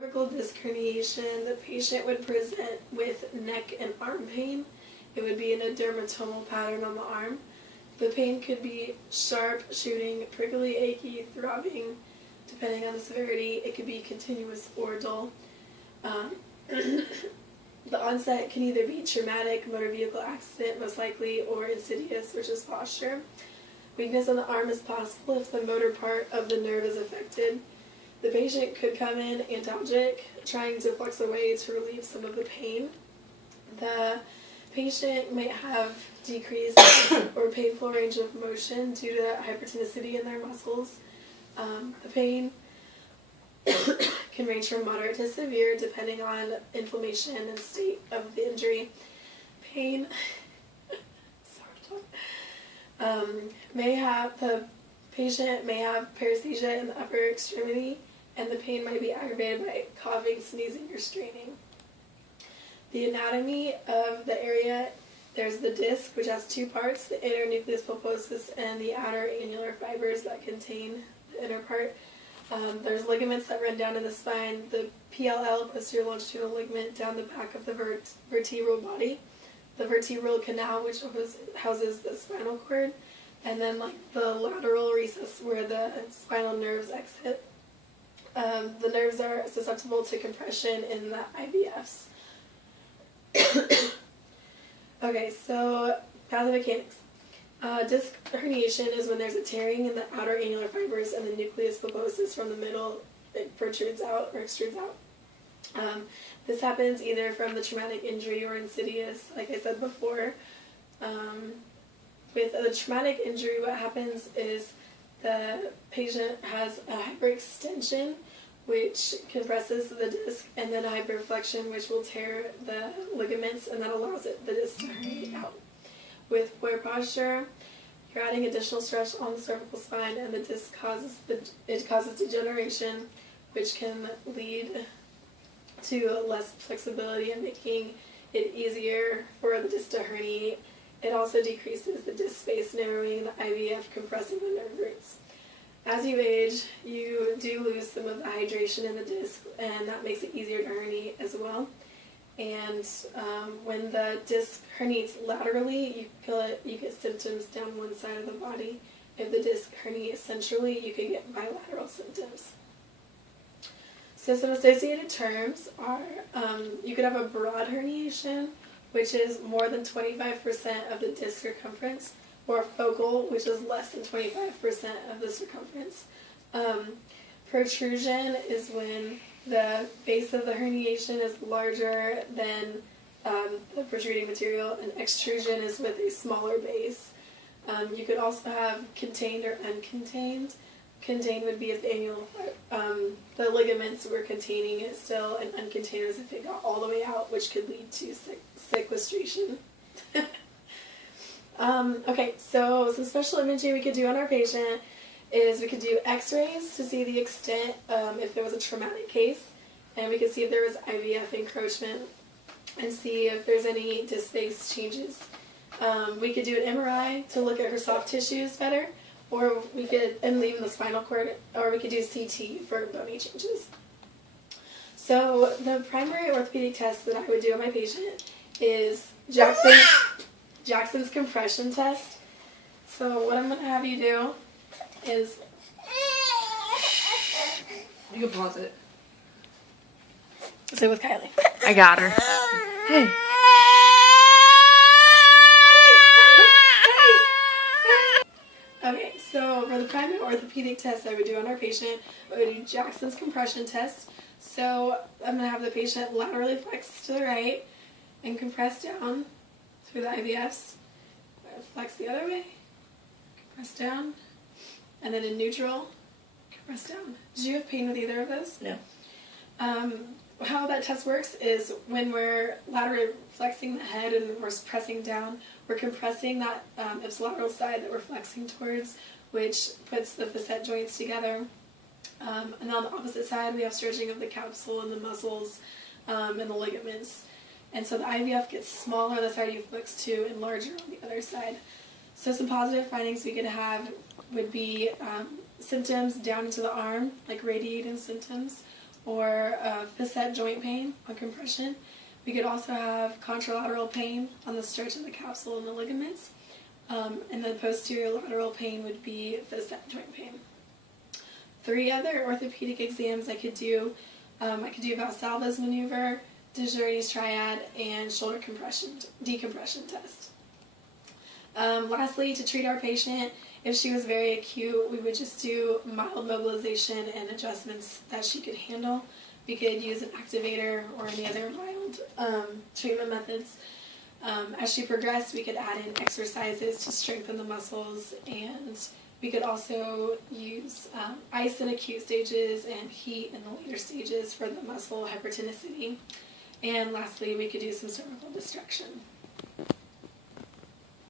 Cervical disc herniation, the patient would present with neck and arm pain. It would be in a dermatomal pattern on the arm. The pain could be sharp, shooting, prickly, achy, throbbing, depending on the severity. It could be continuous or dull. The onset can either be traumatic, motor vehicle accident, most likely, or insidious, which is posture. Weakness on the arm is possible if the motor part of the nerve is affected. The patient could come in antalgic, trying to flex away to relieve some of the pain. The patient may have decreased or painful range of motion due to hypertonicity in their muscles. The pain can range from moderate to severe depending on inflammation and state of the injury. Pain the patient may have paresthesia in the upper extremity, and the pain might be aggravated by coughing, sneezing, or straining. The anatomy of the area, there's the disc, which has two parts, the inner nucleus pulposus and the outer annular fibers that contain the inner part. There's ligaments that run down in the spine, the PLL, posterior longitudinal ligament, down the back of the vertebral body, the vertebral canal, which houses the spinal cord, and then like the lateral recess where the spinal nerves exit. The nerves are susceptible to compression in the IVFs. Okay, so pathomechanics. Disc herniation is when there's a tearing in the outer annular fibers and the nucleus pulposus from the middle. It protrudes out or extrudes out. This happens either from the traumatic injury or insidious, like I said before. With a traumatic injury, what happens is the patient has a hyperextension, which compresses the disc, and then a hyperflexion, which will tear the ligaments, and that allows the disc to herniate out. With poor posture, you're adding additional stress on the cervical spine, and the disc causes degeneration, which can lead to less flexibility and making it easier for the disc to herniate. It also decreases the disc space, narrowing the IVF, compressing the nerve roots. As you age, you do lose some of the hydration in the disc, and that makes it easier to herniate as well. And when the disc herniates laterally, you get symptoms down one side of the body. If the disc herniates centrally, you can get bilateral symptoms. So some associated terms are, you could have a broad herniation, which is more than 25% of the disc circumference, or focal, which is less than 25% of the circumference. Protrusion is when the base of the herniation is larger than the protruding material, and extrusion is with a smaller base. You could also have contained or uncontained. Contained would be if the ligaments were containing it still, and uncontained is if it got all the way out, which could lead to sequestration. Okay, so some special imaging we could do on our patient is we could do x-rays to see the extent if there was a traumatic case, and we could see if there was IVF encroachment and see if there's any disc space changes. We could do an MRI to look at her soft tissues better, or we could, and leave in the spinal cord, or we could do CT for bony changes. So the primary orthopedic test that I would do on my patient is Jackson's compression test. So what I'm going to have you do is... You can pause it. Say with Kylie. I got her. Hey. Okay, so for the primary orthopedic test I would do on our patient, I would do Jackson's compression test. So I'm going to have the patient laterally flex to the right and compress down through the IVFs. Flex the other way, compress down, and then in neutral, compress down. Did you have pain with either of those? No. How that test works is when we're laterally flexing the head and we're pressing down, we're compressing that ipsilateral side that we're flexing towards, which puts the facet joints together. And then on the opposite side, we have stretching of the capsule and the muscles and the ligaments. And so the IVF gets smaller on the side you flex to and larger on the other side. So some positive findings we could have would be symptoms down into the arm, like radiating symptoms, or facet joint pain on compression. We could also have contralateral pain on the stretch of the capsule and the ligaments. And then posterior lateral pain would be facet joint pain. 3 other orthopedic exams I could do. I could do Valsalva's maneuver, de Journey's triad, and shoulder decompression test. Lastly, to treat our patient, if she was very acute, we would just do mild mobilization and adjustments that she could handle. We could use an activator or any other mild treatment methods. As she progressed, we could add in exercises to strengthen the muscles, and we could also use ice in acute stages and heat in the later stages for the muscle hypertonicity. And lastly, we could do some cervical destruction.